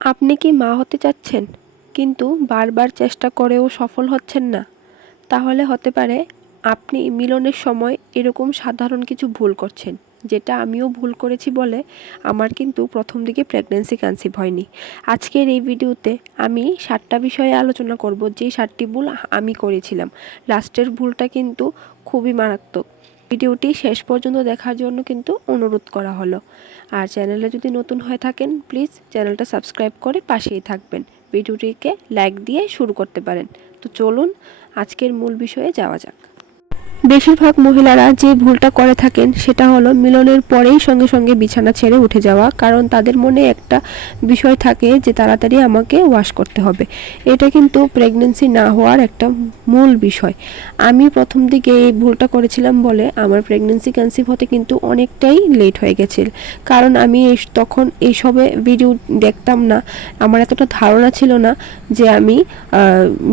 আপনি কি মা হতে চাচ্ছেন? কিন্তু বারবার চেষ্টা করেও সফল হচ্ছেন না। তাহলে হতে পারে আপনি মিলনের সময় এরকম সাধারণ কিছু ভুল করছেন, যেটা আমিও ভুল করেছি বলে আমার কিন্তু প্রথম দিকে প্রেগনেন্সি কনসিভ হয়নি। আজকের এই ভিডিওতে আমি সাতটা বিষয়ে আলোচনা করব, যে সাতটি ভুল আমি করেছিলাম। লাস্টের ভুলটা কিন্তু খুবই মারাত্মক। ভিডিওটি শেষ পর্যন্ত দেখার জন্য কিন্তু অনুরোধ করা হলো। আর চ্যানেলে যদি নতুন হয়ে থাকেন, প্লিজ চ্যানেলটা সাবস্ক্রাইব করে পাশেই থাকবেন। ভিডিওটিকে লাইক দিয়ে শুরু করতে পারেন। তো চলুন, আজকের মূল বিষয়ে যাওয়া যাক। বেশিরভাগ মহিলারা যে ভুলটা করে থাকেন সেটা হলো মিলনের পরেই সঙ্গে সঙ্গে বিছানা ছেড়ে উঠে যাওয়া, কারণ তাদের মনে একটা বিষয় থাকে যে তাড়াতাড়ি আমাকে ওয়াশ করতে হবে। এটা কিন্তু প্রেগনেন্সি না হওয়ার একটা মূল বিষয়। আমি প্রথম দিকে এই ভুলটা করেছিলাম বলে আমার প্রেগনেন্সি কনসিভ হতে কিন্তু অনেকটাই লেট হয়ে গেছিল। কারণ আমি তখন এইসবে ভিডিও দেখতাম না। আমার এতটা ধারণা ছিল না যে আমি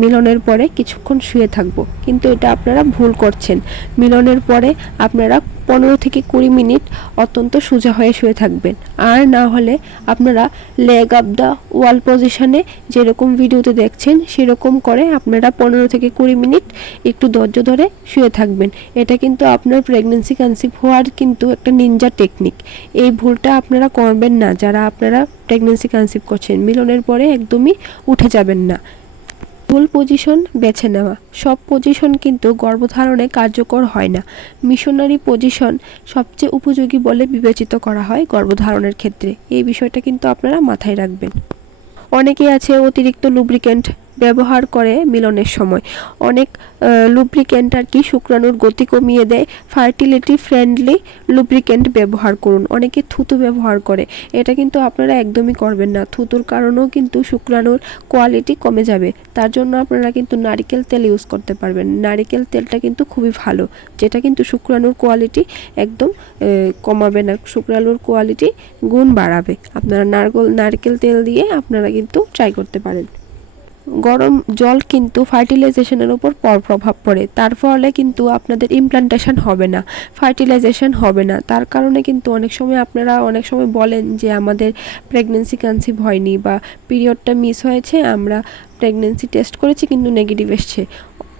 মিলনের পরে কিছুক্ষণ শুয়ে থাকব। কিন্তু এটা আপনারা ভুল করছেন। মিলনের পরে আপনারা পনেরো থেকে কুড়ি মিনিট অত্যন্ত সোজা হয়ে শুয়ে থাকবেন। আর না হলে আপনারা লেগ আপ দ্য ওয়াল পজিশনে যেরকম ভিডিওতে দেখছেন, সেরকম করে আপনারা পনেরো থেকে কুড়ি মিনিট একটু ধৈর্য ধরে শুয়ে থাকবেন। এটা কিন্তু আপনার প্রেগনেন্সি কনসিভ হওয়ার কিন্তু একটা নিনজা টেকনিক এই ভুলটা আপনারা করবেন না। যারা আপনারা প্রেগনেন্সি কনসিভ করছেন, মিলনের পরে একদমই উঠে যাবেন না। ভুল পজিশন বেছে নেওয়া। সব পজিশন কিন্তু গর্ভধারণে কার্যকর হয় না। মিশনারি পজিশন সবচেয়ে উপযোগী বলে বিবেচিত করা হয় গর্ভধারণের ক্ষেত্রে। এই বিষয়টা কিন্তু আপনারা মাথায় রাখবেন। অনেকে আছে অতিরিক্ত লুব্রিকেন্ট ব্যবহার করে মিলনের সময়। অনেক লুব্রিকেন্ট আর কি শুক্রাণুর গতি কমিয়ে দেয়। ফার্টিলিটি ফ্রেন্ডলি লুব্রিকেন্ট ব্যবহার করুন। অনেকে থুতু ব্যবহার করে। এটা কিন্তু আপনারা একদমই করবেন না। থুতুর কারণেও কিন্তু শুক্রাণুর কোয়ালিটি কমে যাবে। তার জন্য আপনারা কিন্তু নারিকেল তেল ইউজ করতে পারবেন। নারিকেল তেলটা কিন্তু খুবই ভালো, যেটা কিন্তু শুক্রাণুর কোয়ালিটি একদম কমাবে না। শুক্রাণুর কোয়ালিটি গুণ বাড়াবে। আপনারা নারকল নারকেল তেল দিয়ে আপনারা কিন্তু ট্রাই করতে পারেন। গরম জল কিন্তু ফার্টিলাইজেশনের উপর পর প্রভাব পড়ে। তার ফলে কিন্তু আপনাদের ইমপ্লান্টেশন হবে না ফার্টিলাইজেশন হবে না। তার কারণে কিন্তু অনেক সময় আপনারা অনেক সময় বলেন যে আমাদের প্রেগনেন্সি কনসিভ হয়নি বা পিরিয়ডটা মিস হয়েছে, আমরা প্রেগনেন্সি টেস্ট করেছি কিন্তু নেগেটিভ এসছে।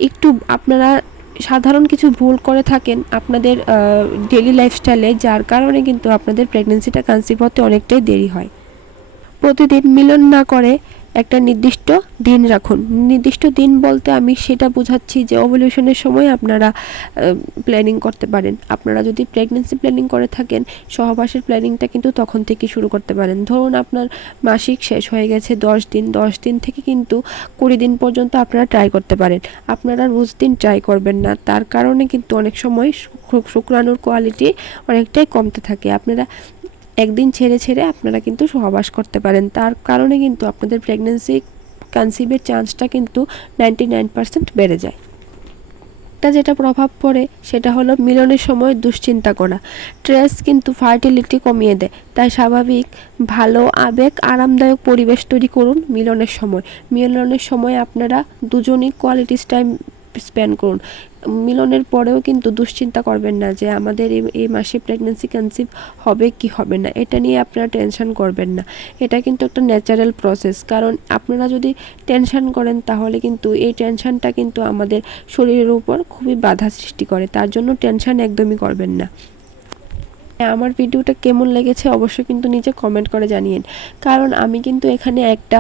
একটু আপনারা সাধারণ কিছু ভুল করে থাকেন আপনাদের ডেলি লাইফস্টাইলে যার কারণে কিন্তু আপনাদের প্রেগনেন্সিটা কনসিভ হতে অনেকটাই দেরি হয়। প্রতিদিন মিলন না করে একটা নির্দিষ্ট দিন রাখুন। নির্দিষ্ট দিন বলতে আমি সেটা বোঝাচ্ছি যে ওভলিউশনের সময় আপনারা প্ল্যানিং করতে পারেন। আপনারা যদি প্রেগনেন্সি প্ল্যানিং করে থাকেন, সহবাসের প্ল্যানিংটা কিন্তু তখন থেকে শুরু করতে পারেন। ধরুন আপনার মাসিক শেষ হয়ে গেছে দশ দিন দশ দিন থেকে কিন্তু কুড়ি দিন পর্যন্ত আপনারা ট্রাই করতে পারেন। আপনারা রোজ দিন ট্রাই করবেন না। তার কারণে কিন্তু অনেক সময় শুক্র- শুক্রাণুর কোয়ালিটি অনেকটাই কমতে থাকে। আপনারা একদিন ছেড়ে ছেড়ে আপনারা কিন্তু সহবাস করতে পারেন। তার কারণে কিন্তু আপনাদের প্রেগনেন্সি কনসিভের চান্সটা কিন্তু নাইনটি নাইন পার্সেন্ট বেড়ে যায়। একটা যেটা প্রভাব পড়ে সেটা হলো মিলনের সময় দুশ্চিন্তা করা। স্ট্রেস কিন্তু ফার্টিলিটি কমিয়ে দেয়। তাই স্বাভাবিক ভালো, আবেগ, আরামদায়ক পরিবেশ তৈরি করুন মিলনের সময়। মিলনের সময় আপনারা দুজনই কোয়ালিটিস টাইম স্পেন্ড করুন। মিলনের পরেও কিন্তু দুশ্চিন্তা করবেন না যে আমাদের এই মাসে প্রেগনেন্সি কনসিভ হবে কি হবে না, এটা নিয়ে আপনারা টেনশন করবেন না। এটা কিন্তু একটা ন্যাচারাল প্রসেস কারণ আপনারা যদি টেনশন করেন তাহলে কিন্তু এই টেনশনটা কিন্তু আমাদের শরীরের উপর খুবই বাধা সৃষ্টি করে, তার জন্য টেনশন একদমই করবেন না। আমার ভিডিওটা কেমন লেগেছে অবশ্যই কিন্তু নিচে কমেন্ট করে জানিয়েন। কারণ আমি কিন্তু এখানে একটা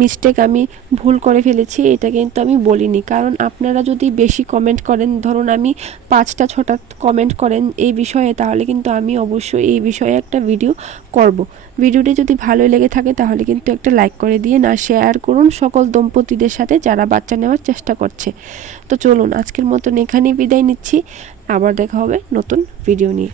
মিস্টেক আমি ভুল করে ফেলেছি, এটা কিন্তু আমি বলিনি। কারণ আপনারা যদি বেশি কমেন্ট করেন, ধরুন আমি পাঁচটা, ছটা কমেন্ট করেন এই বিষয়ে, তাহলে কিন্তু আমি অবশ্যই এই বিষয়ে একটা ভিডিও করব। ভিডিওটি যদি ভালো লেগে থাকে, তাহলে কিন্তু একটা লাইক করে দিয়ে না শেয়ার করুন সকল দম্পতিদের সাথে যারা বাচ্চা নেওয়ার চেষ্টা করছে। তো চলুন, আজকের মতন এখানেই বিদায় নিচ্ছি। আবার দেখা হবে নতুন ভিডিও নিয়ে।